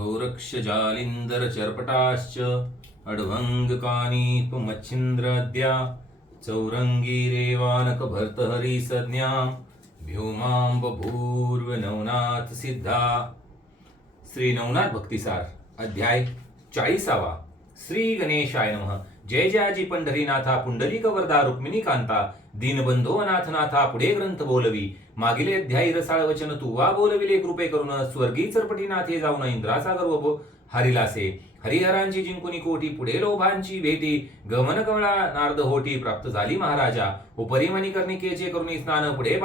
गौरक्ष जालिंदर चर्पटाश्च अड्वङ्गकानीपमच्छिन्द्रद्या चौरंगी रेवानक भर्तहरी संज्ञा भ्योमांब भूर्व नवनाथ सिद्धा. श्री नवनाथ भक्तिसार अध्याय 40. श्री गणेशाय नमः. जय जयाजी पंढरीनाथा पुंडलिक वरदा रुक्मिणी कांता दीनबंधो अनाथनाथा पुढे ग्रंथ बोलवी. मागिले अध्यायी रसाळ वचन तू वा बोलविले कृपे करून स्वर्गी चरपटीनाथे जाऊन इंद्राचा गर्व हरिलासे. हरिहरांची जिंकुनी कोटी पुढे लोभांची भेटी गमन कमळा नारद होटी प्राप्त झाली महाराजा. उपरी मणिकर्णिकेचे करुणी स्नान पुढे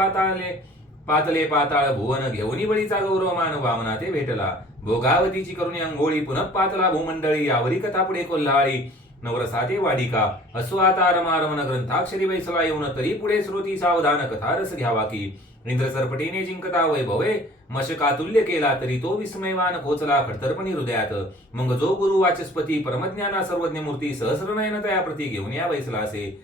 पातले पाताळ भुवन घेऊनी बळीचा गौरव मान वामना ते भेटला. भोगावतीची करुणी अंघोळी पुनः पातला भूमंडळी यावरी कथा पुढे कोल्हाळी. नवरसाते वाडिका असो आता रमारमन ग्रंथाक्षरी बैसला येऊन तरी पुढे श्रोती सावधान कथा रस घ्यावा की. इंद्र सरपटीने जिंकता वैभवे मशकातुल्य केला तरी तो विस्मयवान पोचला खडतरपणी हृदयात. मग जो गुरु वाचस्पती परमज्ञाना सर्वज्ञ मूर्ती सहस्रनयन तया प्रती घेऊन या बैसला असे.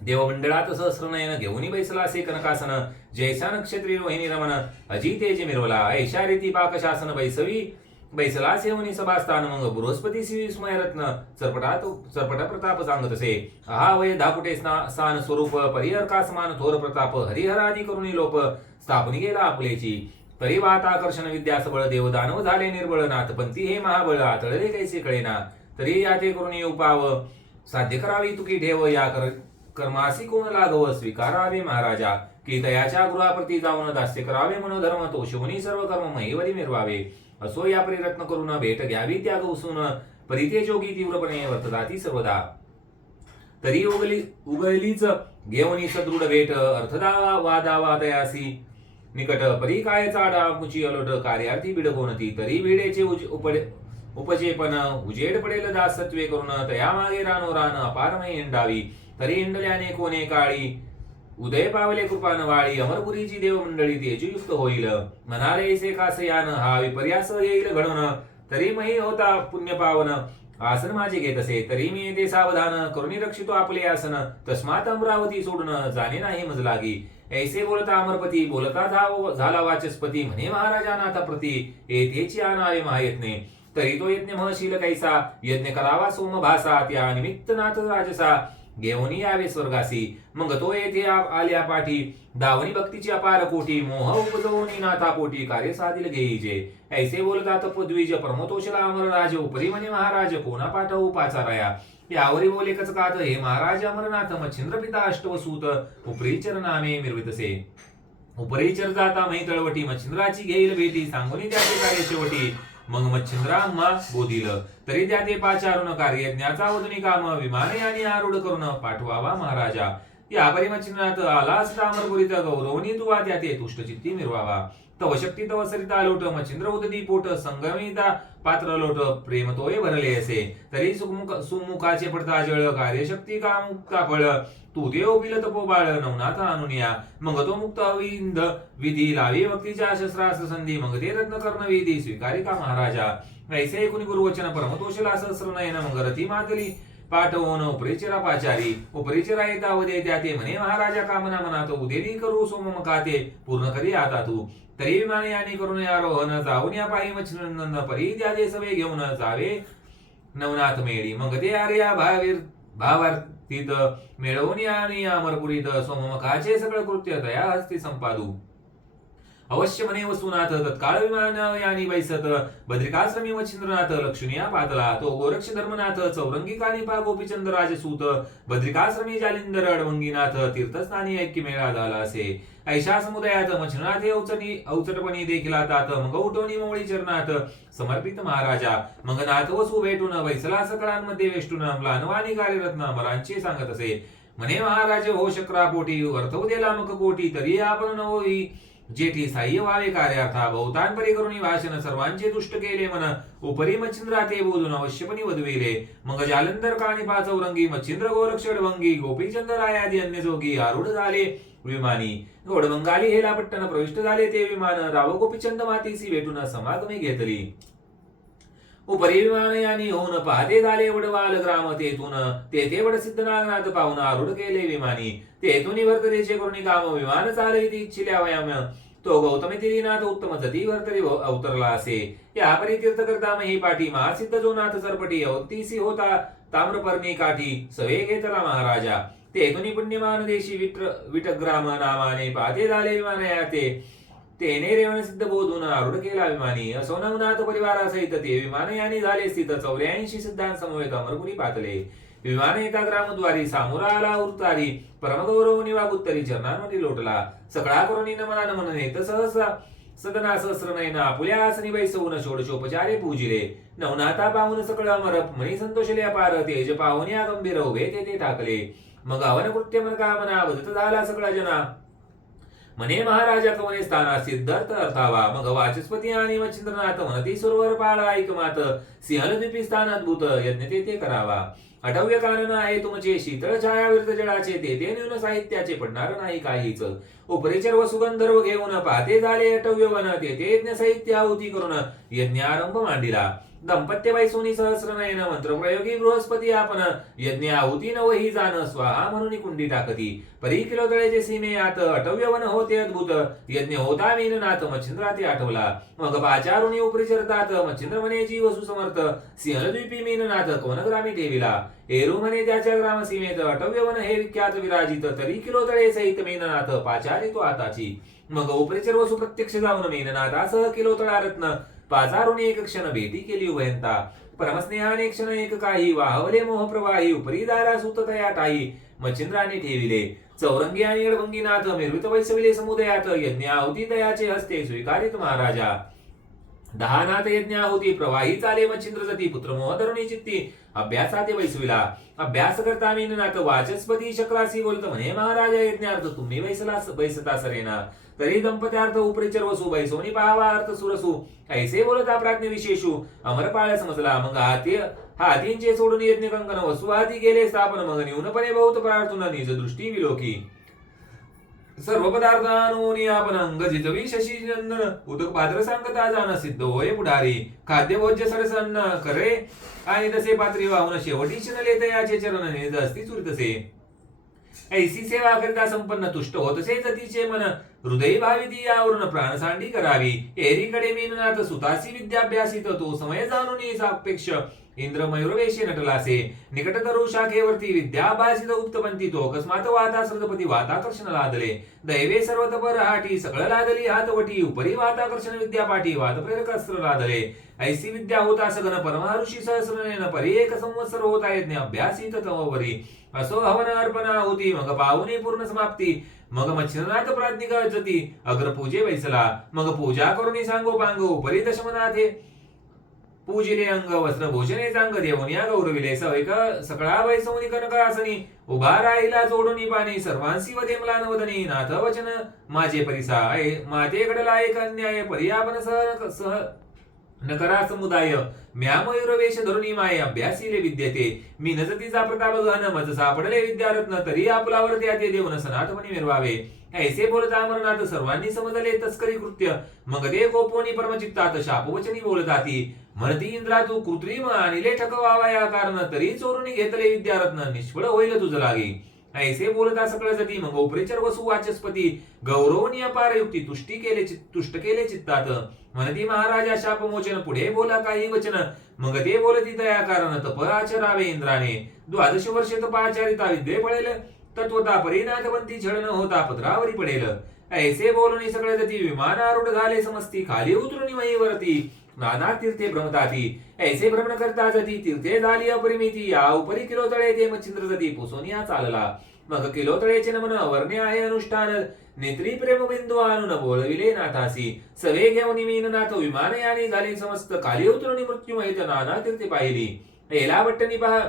देवमंडळात सहस्रनयन घेऊन बैसला असे कनकासन. जैसा नक्षत्री रोहिणी रमन अजी तेज मिरवला. ऐशा रीती पाकशासन बैसला सेवनी सभास्थान. मग बृहस्पती विस्मय रत्न चरपटा प्रताप सांगत असे. हा वय धाकुटे स्थान स्वरूप परिहर समान थोर प्रताप हरिहरादी करुणी लोप स्थापनी गेला आपलेची. तरी वात आकर्षण विद्या सबळ देवदानव झाले निर्बळ. नाथपंथी हे महाबळ आतळले कैसे कळेना. तरी याते करुणी उपाव साध्य करावी तुकी ठेव. या कर्मासी कोण लागव स्वीकारावे महाराजा. की तयाच्या गृहाप्रती जाऊन दास्य करावे मनोधर्म तो शिवनी सर्व कर्म महिवरी मिरवावे. असो या परिरत्न करून भेट घ्यावी त्याग उसून परिते जोगी तीव्रपणे वर्तदाती सर्वदा. तरी उगलीच घेऊनी सदृढ भेट अर्थदावा वादावा तयासी निकट. परी काय चाडा मुची अलोट कार्यार्थी बिड कोणती. तरी भिडेचे उपजे पण उजेड पडेल दासत्वे करून तया मागे रानो रान अपारमय हिंडावी. तरी हिंडल्याने कोणे काळी उदय पावले कृपान वाळी. अमरपुरीची देवमंडळी तेजयुक्त होईल. म्हणाले से कासयान हा विपर्यास येईल घडून. तरी मही होता पुण्य पावन आसन माझे घेत असे. तरी मी ते सावधान करुणी रक्षितो आपले आसन. तस्मात अमरावती सोडून जाणे नाही मज लागी. ऐसे बोलता अमरपती बोलता झाला वाचस्पती. म्हणे महाराजा नाथा प्रती येथेची आणावे महायत्ने. तरी तो यज्ञ महशील कैसा यज्ञ करावा सोमभासा. त्या निमित्त नाथ राजसा घेऊन यावे स्वर्गासी. मग तो येथे आल्या पाठी दावणी भक्तीची अपार कोटी. मोह उपजवणी नाथा पोटी कार्य साधिल घेईजे. ऐसे बोलता तपद्विज प्रमोतोषला अमर राज. उपरी म्हणे महाराज कोणा पाठवू पाचाराया. यावरी बोले कचकात हे महाराज अमरनाथ मच्छिंद्र पिता अष्टवसूत. उपरीचर नामे मिरवितसे. उपरीचर जाता मही तळवटी मच्छिंद्राची घेईल भेटी. सांगून त्याचे कार्य शेवटी. मग मच्छिंद्रा अम्मा बोधिल तरी त्या ते पाचारून कार्य यज्ञाचा वदनी काम. विमाने आणि आरूढ करून पाठवावा महाराजा. या परी मच्छिंद्रात आला असता अमरपुरीत गौरवणी तुवा त्या ते तुष्टचित्ती मिरवावा. तव शक्ती तव सरिता लोट मच्छिंद्र उददी पोट. संगमिता पात्र लोट प्रेम तोय भरले असे. तरी सुमुखाचे पडता जळ कार्यशक्ती कामुक्ता फळ. तू देव बिल तपो बाळ नवनाथ अनुनिया. मग तो मुक्त अविंद विधी लावी भक्तीच्या शस्त्रास्त्र संधी. मग ते रत्न कर्ण विधी स्वीकारिका महाराजा. ऐसे ऐकून गुरुवचन परमतोषला सहस्रनयन. मग रथी मातली पाठवून उपरिचरा पाचारी. उपरिचरा येता उदे त्या ते म्हणे महाराजा कामना मनात. उदेनी करू सोममकाते पूर्ण करी आता तू. तरी विमाने आणि करून आरोहण जाऊन या पायी मच्छिंद्रनंदन परी त्या ते सवे घेऊन जावे नवनाथ मेळी. मग ते आर्या भावार्थित मिळवून आणि अमरपुरीत सोममकाचे सगळं कृत्य तया हस्ती संपादू. अवश्य म्हणे वसुनाथ तत्काळ विमान यानी बैसत. बद्रिकाश्रमी मच्छिंद्रनाथ लक्ष्मीया पातला. तो गोरक्ष धर्मनाथ चौरंगी कानिपा गोपीचंद राजसूत. बद्रिकाश्रमी जालिंदर अडवंगीनाथ तीर्थस्थानी ऐक्य मेळा झाला असे. ऐशा समुदायात मच्छिंद्रनाथे अवचटपणी देखील तात. मग उठवणी मोळी चरणात समर्पित महाराजा. मग नाथ वसू भेटून बैसला सकळांमध्ये वेष्टून. म्लानवानी कार्यरत्न अमरांचे सांगत असे. म्हणे महाराज हो शक्रापोटी वर्थव देला मग कोटी. तरी आपण नवोई जेठी साह्य व्हावे कार्यार्था. बहुतांपरी करुणी भाषण सर्वांचे तुष्ट केले मन. उपरी मच्छिंद्रा ते बोलून अवश्यपणी वधविले. मग जालंधर कानिपा चौरंगी मच्छिंद्र गोरक्ष अडवंगी गोपीचंद रायादी अन्य जोगी आरूढ झाले विमानी. गोडबंगाली हेला पट्टण प्रविष्ट झाले ते विमान. राव गोपीचंद मातीसी भेटून समागमे घेतली. उपरी विमान यानी होऊन पाहते झाले वडवाल ग्राम. तेथून तेथे वडसिद्ध नागनाथ पाहून आरूढ केले विमानी. तेथून भरतरीचे करुणी काम विमान चालविती इच्छिल्या वयाम. तो गौतमी तिरीनाथ उत्तम जतीवर तरी अवतरला असे. या परी तीर्थ करता मही पाठी महासिद्ध जो नाथ सरपटी अवतीसी होता ताम्रपर्णी काठी सवे घेतला महाराजा. तेथुनी पुण्यमान देशी विटग्राम नामाने पाते झाले विमानया तेने रेवण सिद्ध बोधून आरूढ केला विमानी. असो नवनाथ परिवारासहित ते विमानयानी झाले स्थित 84 सिद्धांसमवेत अमरपुरी पातले. विमान येता ग्रामद्वारी सामोरा आला उरतारी परमगौरव निवागुत्तरी चरणांमध्ये लोटला. सकळा करुणी नमनान मनने तसहसा सदना सहस्र नयना आपुल्या आसनी बैसवून षोडशोपचारे पूजिले. नवनाथा पाहून सकळ अमर मनी संतोषले अपार तेज पाहून या गंभीर उभे ते टाकले. मग हवन कृत्य मन कामना वदत झाला सकळा जना मने महाराजा कवने स्थाना सिद्धार्थ अर्थावा. मग वाचस्पती आणि मच्छिंद्रनाथ म्हणती सुरवर पाळा ऐक मात सिंहलद्वीपी स्थान अद्भुत यज्ञ ते करावा. अठव्य कानन आहे तुमचे शीतळ छाया विरत जळाचे ते न्यून साहित्याचे पडणार नाही काहीच. उपरिचर व सुगंधर्व घेऊन पाहते झाले अठव्य वन ते यज्ञ साहित्य आहुती करून यज्ञारंभ मांडिला. दंपत्य वैसोनी सहस्र नयन मंत्रप्रयोगी बृहस्पती आपण यज्ञ आहुती नवही जाण स्वाहा म्हणून कुंडी टाकती. परी किलोतळेचे सीमेयात अठव्य वन होते अद्भुत यज्ञ होता मीननाथ मच्छिंद्राती आठवला. मग पाचारुणी उपरिचरतात मच्छिंद्र म्हणे जीव सुसमर्थ सिंहलद्वीपी मीननाथ कोनग्रामी ठेविला. एरू म्हणे त्याच्या ग्राम सीमेत अठव्य वन हे विख्यात विराजित तरी किलोतळे सहित मीननाथ पाचारी तो आताची. मग उपरिचर वसु प्रत्यक्ष जाऊन मीननाथासह किलोतळा रत्न पाचारुणी एक क्षण भेटी केली उभयंता. परमस्नेहाने क्षण एक काही वाहवले मोहप्रवाही उपरी दारा सुत तया टाई मच्छिंद्राने ठेविले. चौरंगी आणि एडभंगीनाथ मिरवित वैसविले समुदयात यज्ञ आहुती दयाचे हस्ते स्वीकारित महाराजा. 10 नाथ यज्ञ आहुती प्रवाही चाले मच्छिंद्र जती पुत्र मोहधरुणी चित्ती अभ्यासाते वैसविला. अभ्यास करता मीननाथ वाचस्पती शक्रासी बोलत म्हणे महाराजा यज्ञार्थ तुम्ही बैसता सरेना तरी दंपत्यार्थ उपरिचर वसू बैसोनी पाहावा अर्थ सुरसू ऐसे बोलता प्राज्ञ विशेषू अमरपाळ समजला. मग हातींचे सोडून यज्ञ कंकन वसू हाती गेले स्थापन मग न्यूनपणे बहुत प्रार्थना निज दृष्टी विलोकी. सर्व पदार्थानुनी आपण अंग जिजवी शशी नंदन उदक पात्र सांगता जाण सिद्ध होय पुढारी. खाद्य भोज्य सरसन्न करे आणि तसे पात्री वाहून शेवटी शिनले तयाचे चरण निज असती चुरितसे. ऐसी सेवा करिता संपन्न तुष्ट होतसे जतीचे मन हृदय भाविती यावरून प्राणसांडी करावी. एरीकडे मीननाथ सुतासी विद्याभ्यासित तो समय जाणून सापेक्ष इंद्र मयूरवेशी नटलासे. निकटतरू शाखेवरती विद्याभासित गुप्तपंथी तो अकस्मात वाता श्रद्धपती वाताकर्षण लादले. दैवे सर्व तपर हाटी सगळ लादली हातवटी उपरी वाताकर्षण विद्यापाठी वात प्रेरक अस्त्र लादले. ऐसी विद्या होता सगन परमहर्षी सहस्रनयन परी एक संवत्सर होता यज्ञ अभ्यासित तमोवरी. असो हवन अर्पणा होती मग पाहुणी पूर्ण समाप्ती. मग मच्छिंद्रनाथ प्राज्ञिक जती अग्र पूजे वैसला. मग पूजा करुणी सांगो पांगो उपरी दशमनाथे पूजिले अंग वस्त्र भूषणे चांग देऊन या गौरविले. सकळा वैसवनी कनकासनी उभा राहिला जोडून पाणी सर्वांसी वदे म्लान वदनी. नाथ वचन माझे परिसा मातेकडला एक अन्याय परी आपण सह नकरा समुदाय म्या मयूरवेश धरुणी माये अभ्यासीले विद्यते. मी नजतीचा प्रताप गहन मज सापडले विद्यारत्न तरी आपलावर त्याते देऊन सनातमनी मिरवावे. ऐसे बोलता अमरनाथ सर्वांनी समजले तस्करी कृत्य. मग ते कोपोनी परमचित्तात शापवचनी बोलताती. म्हणती इंद्रा तू कृत्रिम आणिले ठकवावा या कारण तरी चोरुनी घेतले विद्यारत्न निष्फळ होईल तुझ लागी. ऐसे बोलता सकळ जती मग उपरिचर वसू वाचस्पती गौरवनी अपार युक्ती तुष्ट केले चित्तात. म्हणती महाराजा शापमोचन पुढे बोला काही वचन. मग ते बोलती दया कारण तप आचरावे इंद्राने. 12 वर्षे तप आचारिता विद्ये पडेल तत्वता परिणाथवंती छळ न होता पत्रावरी पडेल. ऐसे बोलून सगळे जती विमानारूढ झाले समस्ती खाली उतरुनी महीवरती. नाना तीर्थे भ्रमताती ऐसे भ्रमण करता जती तीर्थे झाली अपरिमिती. या उपरी किलोतळे ते मच्छिंद्र जती पुसोनिया चालला. मग किलोतळेचे नमन वर्णे आहे अनुष्ठान. नेत्री प्रेम बिंदू आणून बोलविले नाथासी. सवे घेऊन मीननाथ विमानयाने झाले समस्त खाली उतरुनी मृत्युमहित नाना तीर्थे पाहिली. एला वट्टनी पहा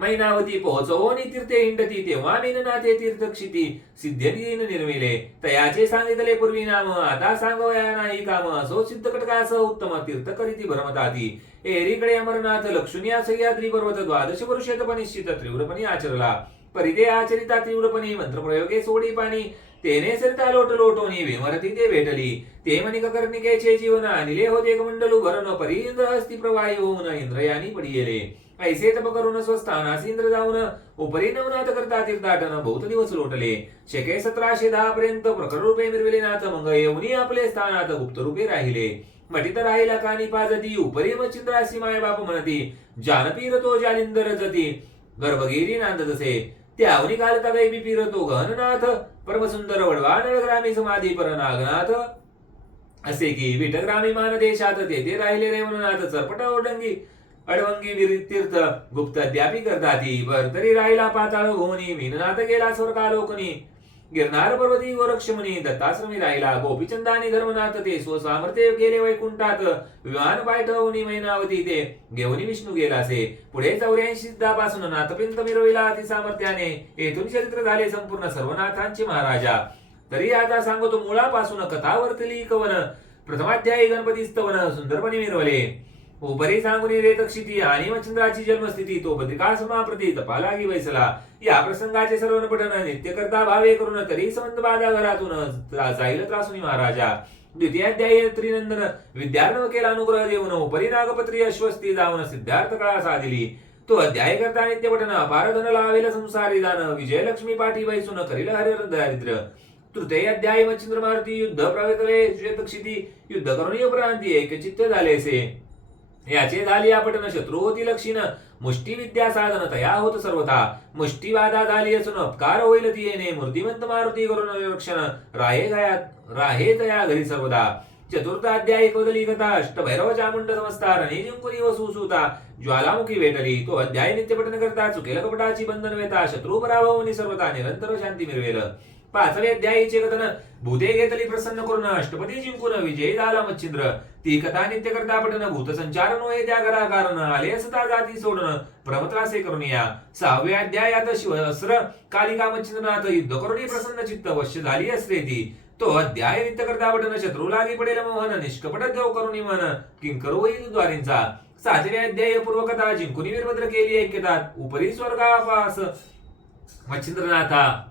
मैनावती पोहोचवोनी तीर्थे हिंडती. तेव्हा मीननाथे तीर्थक्षिती सिद्धीन निर्मिले. तयाचे सांगितले पूर्वी नाम आता सांगवया नाही काम. असो सिद्ध कटकास उत्तम तीर्थ करीती भ्रमताती. एरीकडे अमरनाथ लक्षुनिया सह्याद्री पर्वत 12 वर्षेत निश्चित तीव्रपणी आचरला. परिदे आचरिता तीव्रपणी मंत्रप्रयोगे सोडी पाणी. तेने सरिता लोट लोटोनी विमरती ते भेटली. ते मणिक कर्णिकेचे जीवन अनिले होते कमंडलू भरण परी इंद्र हस्ती प्रवाही होऊन इंद्रयानी पडियेले. ऐसे तप करून स्वस्थानासी इंद्र जाऊन उपरी नवनाथ करता तीर्थाटन बहुत दिवस लोटले. शके 1710 पर्यंत प्रखर रूपे मिरविले नाथ. मग येऊनी आपले स्थानात गुप्त रूपे राहिले. मटित राहिला कानी पाजती उपरी मच्छिंद्रासी माय बाप म्हणती. जानपीर तो जालिंदर जती गर्भगिरी नांदतसे. त्यावनी घालता गैबी पीर तो गहननाथ. परमसुंदर वडवा नळग्रामी समाधी पर नागनाथ. असे की विटग्रामी मान देशात तेथे राहिले रेवणनाथ. चरपट अडवंगी तीर्थ गुप्त अद्यापी करताती. वर तरी राहिला पाताळ भुवनी. मीननाथ गेला स्वर्गालोकनी. गिरनार पर्वती गोरक्षमुनी. दत्ताश्रमी राहिला गोपीचंदानी धर्मनाथ. ते स्वसामर्थ्य गेले वैकुंठात. विमान पाठवणी मैनावती ते घेऊन विष्णू गेलासे. पुढे 84 सिद्धापासून नाथपिंत मिरविला अति सामर्थ्याने. येथून चरित्र झाले संपूर्ण सर्वनाथांचे महाराजा. तरी आता सांगतो मुळापासून कथा वर्तली कवन. प्रथमाध्यायी गणपती स्तवन सुंदरपणे मिरवले. उपरी सांगुनी रेतक्षिती आणि मच्छिंद्राची जन्मस्थिती. तो बद्रिकाश्रमाप्रती तपालागी वैसला. या प्रसंगाचे सर्व पठन नित्य करता भावे करून तरी संबंध बाधा घरातून जाईल त्रासुनी महाराजा. द्वितीयाध्यायी त्रिनंदन विद्यार्णव केला अनुग्रह देऊन. उपरी नागपत्री अश्वस्ती जाऊन सिद्धार्थ कळा साधिली. तो अध्याय करता नित्य पठन अपार धन लावेल संसारी दान. विजयलक्ष्मी पाठी वैसून करील हरिहर दारिद्र्य. तृतीय अध्यायी मच्छिंद्र मारुती युद्ध प्रवेतले श्वेतक्षिती. युद्ध करून उपरांती एकचित्त झालेसे. याचे झाली या पठन शत्रू होती लक्षीन. मुष्टी विद्या साधन तया होत सर्वथा. मुष्टी बाधा झाली असून अपकार होईल ती येणे. मूर्तिमंत मारुती करून रक्षण राहे तया घरी सर्वदा. चतुर्थ अध्यायी कौदली कथा. अष्टभैरव चामुंड समजता. रणी जिंकुनी व सुसूता ज्वालामुखी वेटली. तो अध्याय नित्य पठन करता चुकेल कपटाची बंधन वेता. शत्रू पराभवनी सर्वथा निरंतर शांती मिरवेल. पाचवे अध्यायीचे कथन. भूते घेतली प्रसन्न करून. अष्टपदी जिंकून विजयी झाला मच्छिंद्र. ती कथा नित्य करता पठन. भूत संचार नोहे त्या घरा कारण. आले असता जाती सोडून प्रमत्रासे करून या. सहावे अध्यायात शिवस्त्र कालिका मच्छिंद्रनाथ युद्ध करून प्रसन्न चित्त वश्य झाली असते ती. तो अध्याय नित्य करता पठन. शत्रू लागी पडेल मोहन. निष्कपट देव करून मन किंकर होईल द्वारींचा. सातवे अध्याय पूर्वकथा. जिंकुनी वीरभद्र केली ऐक्यता. उपरी स्वर्गापास मच्छिंद्रनाथा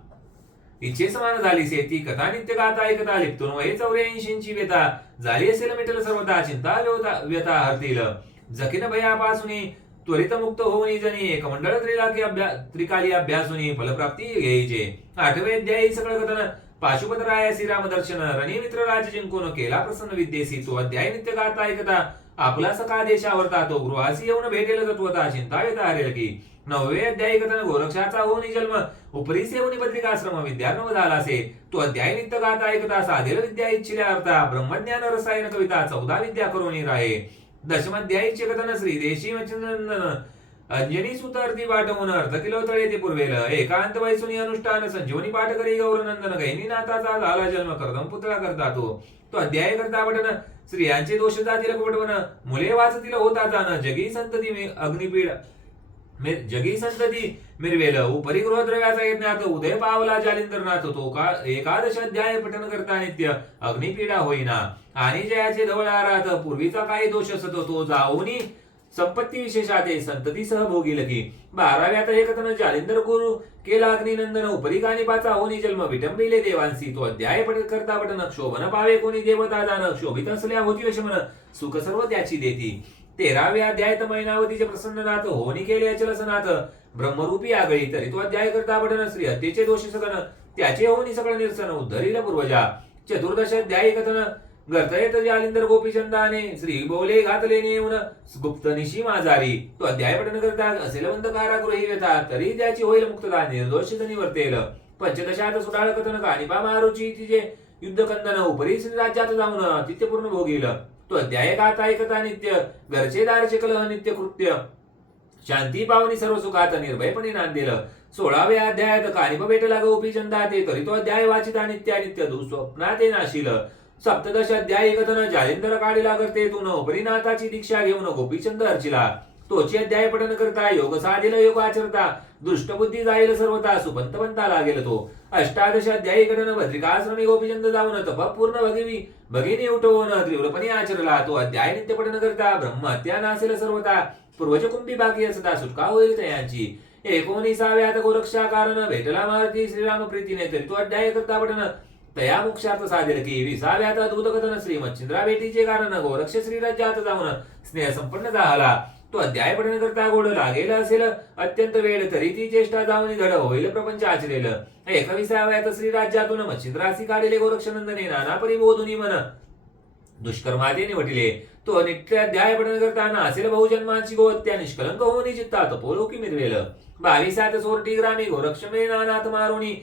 इच्छे समान झालीसे. ती कथा नित्य गाता ऐकता. लिप्तून वये 84ची व्यथा. झाली असेल मिटल सर्वता. चिंता व्यथा हरतील. जकीन भयापासून त्वरित मुक्त होऊन जनी. एक मंडळ त्रिकाली अभ्यासून फलप्राप्ती घ्यायचे. आठवे अध्यायी सकळ कथन. पाशुपतराया श्रीराम दर्शन. रणी मित्र राज जिंकून केला प्रसन्न विद्येसी. तो अध्याय नित्य गाता ऐकता. आपला सखा देशावरता. तो गृहासी येऊन भेटेल तत्वता. चिंता व्यथा हरेल की. नववे अध्यायी कथन. गोरक्षाचा होऊन जन्म. उपरी सेवनी बद्रिकाश्रम विद्यार्णव झालासे. तो अध्याय नित्य गाता ऐकता. साधेल विद्या इच्छिल्या अर्था. ब्रह्मज्ञान रसायन कविता. 14 विद्या करून राहे. दशमाध्यायीचे कथन. श्रीदेशी मच्छिंद्रनंदन अंजनी सुतार्थी पाठवून अर्थ किलो तळे ते पुरवेल. एकांत वैसुनी अनुष्ठान. संजीवनी पाठ करी गौरनंदन. गैनी नाथाचा झाला जन्म. कर्दम पुतळा करता तो अध्याय करता पठन. स्त्रियांचे दोष जातील कपटवन. मुले वाचतील होता जाण. जगी संतती मिरवेल. उपरी गृहद्रव्याचा यज्ञात. उदय पावला जालिंदरनाथ. तो का एकादश अध्याय पठन करता नित्य अग्निपीडा होईना. आणि जयाचे धवळ आरात. पूर्वीचा काही दोष असतो तो जाऊनी संपत्ती विशेषाते संतती सहभोगील की. 12व्यात हे कथन. जालिंदर गुरु केला अग्निनंदन. उपरी कानिपाचा होनी जन्म. विटंबिले देवांसी. तो अध्याय करता पठन. क्षोभन पावे कोणी देवता जाण. क्षोभित असल्या होती शमन. सुख सर्व त्याची देती. 13वे अध्याय मैनावतीचे प्रसन्ननाथ. होनी केले अचलसनाथ. ब्रह्मरूपी आगळी. तरी तो अध्याय करता पठन. श्री हत्येचे दोष सकन. त्याचे होनी सकळ निरसन. उद्धरील पूर्वजा. चतुर्दश अध्यायी कथन. गर्तयत जालिंदर गोपीचंदाने. श्री बोले घातले नेऊन गुप्त निशी माझारी. तो अध्याय पठन करता असेल बंद कारागृही व्यथा. तरी त्याची होईल मुक्तता. निर्दोष निवर्तेल. पंचदशात सुडाळ कथन. कानिपा मारुची तिचे युद्ध कंदन. उपरी राज्यात जाऊन तिथ्यपूर्ण भोगील. तो अध्याय गाता ऐकता नित्य. घरचे दारचे कलह नित्य कृत्य. शांती पावनी सर्व सुखात. निर्भयपणे नांदेल. 16व्या अध्यायात कानिप भेटला गोपीचंदा ते. तरी तो अध्याय वाचिता नित्यानित्य. दुःस्वप्नाते नाशिल. सप्तदश अध्यायी कथन. जालिंदर काढीला करते तून. उपरीनाथाची दीक्षा घेऊन गोपीचंद अर्चिला. तोची अध्याय पठन करता. योग साधील योग आचरता. दुष्टबुद्धी जाईल सर्वता. सुपंतवंता लागेल तो. अष्टादश अध्यायी कथन. भद्रिकाश्रमी गोपीचंद जाऊन तपपूर्ण भगिनी उठवून तीव्रपणे आचरला. तो अध्याय नित्य पठन करता. ब्रह्महत्या नासेल सर्वता. पूर्वज कुंभी बाकी असता. सुटका होईल तयांची. 19व्यात गोरक्षा कारण. भेटला मारुती श्रीराम प्रीतीने. तरी तो अध्याय करता पठन. तया मोक्षार्थ साधेल की. 20व्यात दूत कथन. श्री मच्छिंद्रा भेटीचे कारण. गोरक्ष श्री राज्यात जाऊन स्नेह संपन्न झाला. तो अध्याय पठन करता गोड लागेल असेल अत्यंत वेळ, तरी ती चेष्टा जाऊन धड होईल प्रपंच आचरेल. 21व्यात श्री राज्यातून मच्छिंद्रासी काढले गोरक्षनंदने नाना परिबोधुनी मन दुष्कर्माते निवटिले. तो नित्य अध्याय पठन करताना असेल बहुजन्मांची गोहत्या निष्कलंक होऊनी चित्तात पोलोकी मिरवेल. 22व्यात सोरटी ग्रामी गोरक्षमे नानाथ मारुनी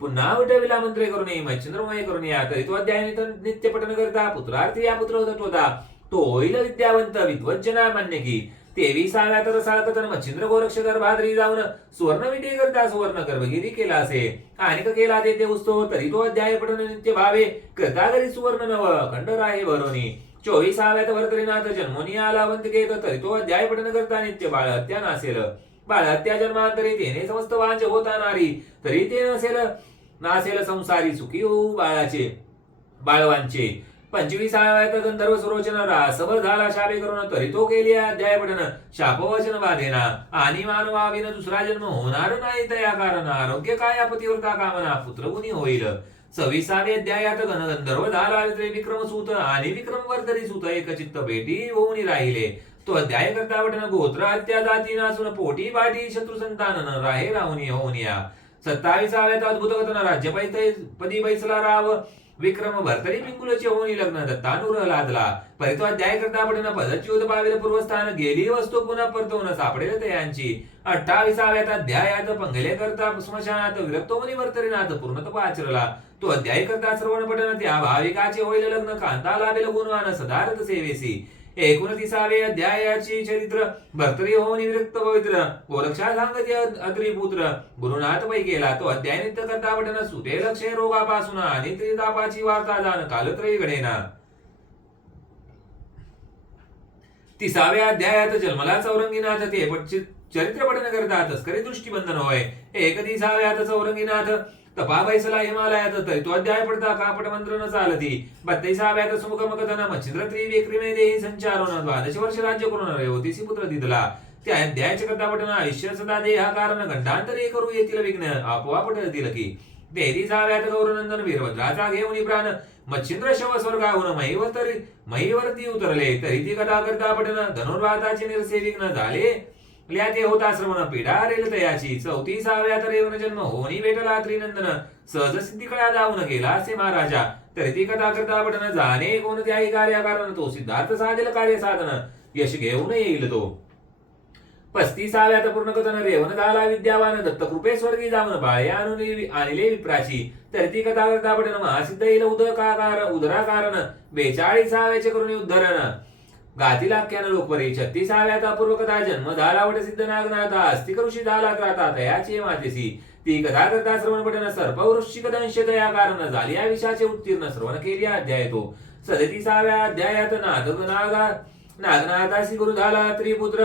पुन्हा उठविला मंत्रे करुणी मच्छिंद्रमय करुणिया. तरी तो अध्याय नित्य पठन करता पुत्रार्थी या पुत्र होता तो होईल विद्यावंत विद्वज्जना मान्य की. 23व्यात रसाळकथन मच्छिंद्र गोरक्ष गर्भाद्री जाऊन सुवर्ण विटे करता सुवर्ण गर्भगिरी केला असे अनेक केला ते उत्सव. तरी तो अध्याय पठन नित्य भावे करता घरी सुवर्ण नव खंड राहे भरोनी. 24व्यात भरतरीनाथ जन्मोनी आला वंतिकेत. तरी तो अध्याय पठन करता नित्य बाळ हत्या नासेल. बाळ हत्या जन्मांतरी तेने समस्त वांच होता नारी. तरी ते नासेल संसारी सुखी होऊ बाळवांचे. 25व्यात गंधर्व सुरोचन रासभर झाला शापे करून. तरी तो केली अध्याय पठन शापवचन बाधेना. आणि मानवाविन दुसरा जन्म होणार नाही तया कारण. आरोग्य काय पतिव्रता कामना पुत्रगुणी होईल. 26व्या अध्यायात गंधर्व झाला विक्रमसूत आणि विक्रमवर्धरी सूत एकचित्त भेटी होऊन राहिले. तो अध्याय करता पठन गोत्र हत्या जाती नासून पोटी बाटी शत्रू संतान राहे राहुनी होऊन या. 27व्यात अद्भुत कथन राज्य पदी बैसला राव विक्रम भरतरी पिंकुलचे होऊन लग्न दत्तानुग्रह लादला. परी तो अध्याय करता पठन पदच्युत पावेल पूर्वस्थान गेली वस्तू पुन्हा परतवून सापडेल तयांची. 28व्यात अध्यायात पंगले करता स्मशानात विरक्त मुनी भरतरीनाथ पूर्णतप आचरला. तो अध्याय करता श्रवण पठन त्या भाविकाचे होईल लग्न कांता लाभेल गुणवान सदार्थ सेवेसी. 29व्या अध्यायाची चरित्र भरतरी होऊन विरक्त पवित्र गोरक्षा सांगते अत्रिपुत्र गुरुनाथ पै केला. तो अध्याय नित्य करता पठन सुटेल क्षय रोगापासून आणि त्रितापाची वार्ता जाण कालत्रयी घडेना. 30व्या अध्यायात जन्मला चौरंगीनाथ ते चरित्र पठन करता तस्करी दृष्टीबंधन होय. 31व्यात चौरंगीनाथ तपा बैसला हिमालयात. तरी तो अध्याय पडता कापट मंत्र न चालती. 32व्यात सुमुखम कथन मच्छिंद्र त्रिविक्रिमे देही संचारून 12 वर्ष राज्य करून रेवतीसी पुत्र दिदला. त्या अध्यायाचे करता पठन आयुष्य सदा देहा कारण घंटांतरे करू येतील विघ्न आपोआप टळतील की. 33व्यात गौरनंदन वीरभद्राचा घेऊन प्राण मच्छिंद्र शव स्वर्गाहून महीवरती उतरले. तरी ती कथा करता पठन धनुर्वाताचे निरसे विघ्न झाले ते होता श्रवण पीडा रेल तयाची. 34व्यात रेवन जन्म होनी भेटला त्रिनंदन सहज सिद्धी कळा जाऊन गेला असे महाराजा. तरी ती कथा करता पठन जाणे कोणत्याही कार्या कारण तो सिद्धार्थ साधेल कार्य साधन यश घेऊन येईल तो. 35व्यात पूर्ण कथन रेवन झाला विद्यावान दत्त कृपे स्वर्गी जाऊन बाळे आणले विप्राची. तरी ती कथा करता पठन महासिद्ध येईल उदरा कारण 42व्याचे करून उद्धरण गातील आख्यान लोकपरी. 36व्यात अपूर्व कथा जन्म झाला वट सिद्ध नागनाथा अस्तिक ऋषी झाला त्राता तयाची मातेसी. ती कथा करता श्रवण पठन सर्प वृश्चिक दंश दया कारण झाली या विषयाचे उत्तीर्ण श्रवण केली अध्याय तो. 37व्या अध्यायात नागनाथासी गुरु झाला त्रिपुत्र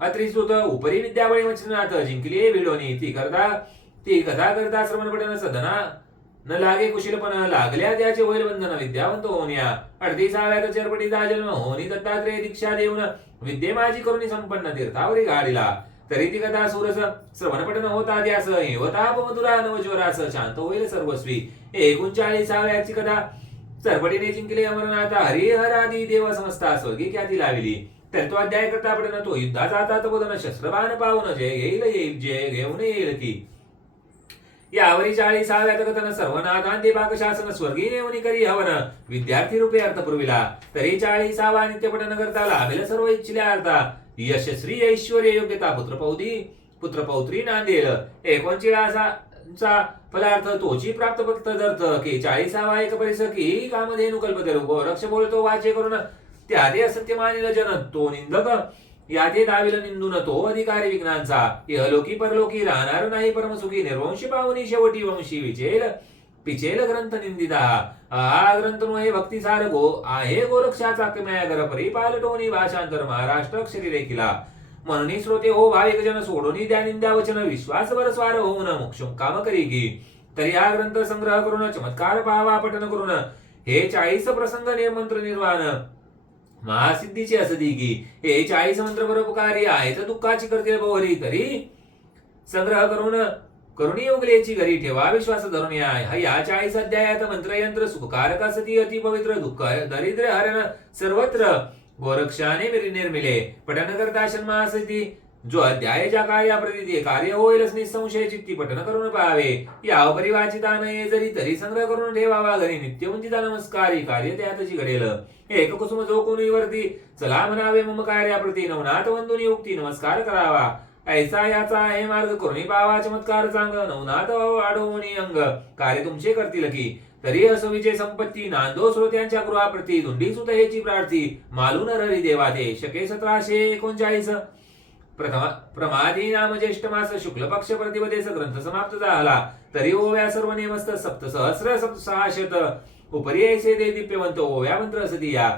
अत्रिसुत उपरी विद्याबळी मच्छिंद्रनाथ जिंकली भिडोनी. ती कथा करता श्रवण पठन सदना न लागे कुशीलपण लागल्या त्याचे होईल वंदन विद्यावंत होऊया. 38व्यात चरपटीचा जन्म होनी दत्तात्रेय दीक्षा देऊन विद्ये माझी करुणी संपन्न तीर्थावरी गाडीला. तरी ती कथा सुरस श्रवण पठन होता द्यास हेवताप मधुरा नवज्वरास शांत होईल सर्वस्वी. 39व्याची कथा चरपटीने जिंकले अमरनाथा हरिहरादी देव समस्ता स्वर्गी ख्याती लाविली. तर तो अध्याय करता पठन तो युद्धाचा तातबोधन शस्त्रबाण पाहून जय घेऊन येईल की. यावरी 40व्यात कथन सर्वनाथांते पाकशासन स्वर्गी नेवनी करी हवन विद्यार्थी रूपे अर्थ पुरविला. तरी 40वा नित्य पठन करता लाभेल सर्व इच्छिल्या अर्था यश श्री ऐश्वर योग्यता पुत्रपौत्री नांदेल. 39चा फलार्थ तोची प्राप्त फक्त दर्थ की. 40वा एक परिस की कामधेनु कल्पतरू गोरक्ष बोलतो वाचे करून त्याते असत्य मानिल जन तो निंदक याते दाविल निंदून तो अधिकारी विघ्नांचा. इहलोकी परलोकी राहणार नाही परमसुखी निर्वंशी पाहुनी शेवटी वंशी पिचेल ग्रंथ निंदिता. हा ग्रंथ हे भक्तिसार आहे गोरक्षाचा किमया गर परिपालटोनी भाषांतर महाराष्ट्र अक्षरी देखिला. म्हणून श्रोते हो भाविक जन सोडून द्या निंद्या वचन विश्वास वर स्वार होऊन मोक्ष काम करी की. तरी हा ग्रंथ संग्रह करून चमत्कार पाहावा पठन करून हे 40 प्रसंग निर्मंत्र निर्वाण महासिद्धीची असदी की. हे 40 मंत्र परोपकारी आहेत दुःखाची करते बहुरी. तरी संग्रह करुणी उगलेची घरी ठेवा विश्वास धरून या 40 अध्यायात मंत्रयंत्र सुखकारक असती अति पवित्र दुःख दरिद्र हरण सर्वत्र गोरक्षाने निर्मिले पठन करता षण्मासती जो अध्याय ज्या कार्याप्रती ते कार्य होईलच निसंशय चित्ती पठन करून पाहावे. या परिवाचिता नये जरी तरी संग्रह करून ठेवावा घरी नित्य उंचिता नमस्कारी कार्य त्यातची घडेल. एक कुसुम जो कोणी वरती चला म्हणावे मम कार्याप्रती नवनाथ वंदुनी उक्ती नमस्कार करावा. ऐसा याचा आहे मार्ग करुणी पावा चमत्कार चांग नवनाथ वाढवणी अंग कार्य तुमचे करतील की तरी असो विजय संपत्ती नांदो श्रोत्यांच्या गृहाप्रती धुंडी सुत हेची प्रार्थी मालून ररी देवा ते शके 1739 प्रमादी नाम ज्येष्ठ मास शुक्ल पक्ष प्रतिपदेश ग्रंथ समाप्त झाला. तरी ओव्या सर्व नेमस्त सप्त सहस्र सप्तसहाशत उपरी ऐसे दे दिप्यवंत ओव्या मंत्र असती या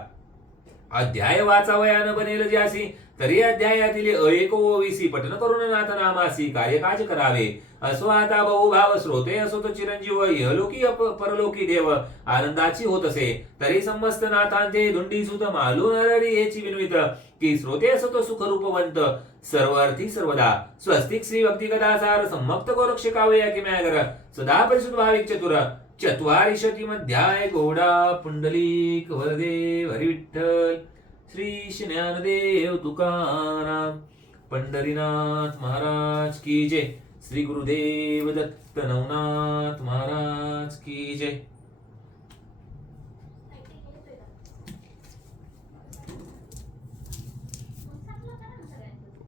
अध्याय वाचावयान बनेल ज्यासी तरी अध्यायातील एक ओवीसी पठन करून नाथ नामासी कार्यकाज करावे. असो आता बहुभाव श्रोते असो तो चिरंजीव इहलोकी परलोकी देव आनंदाची होत असे तरी समस्त नाथांचे धुंडी सुत मालून हररी हेची विनवित की श्रोते असो तो सुखरूपवंत सर्व अर्थी सर्वदा स्वस्तिक श्री भक्ती कदासार सम्मक्त गोरक्ष कावया किमॅगर सदा परिशुद्ध भाविक चतुर चत्वारिशतिमध्याय घोडा पुंडलिक वरदेव हरी विठ्ठल श्री ज्ञानदेव तुकाराम पंढरीनाथ महाराज की जय. श्री गुरुदेव दत्त नवनाथ महाराज की जय.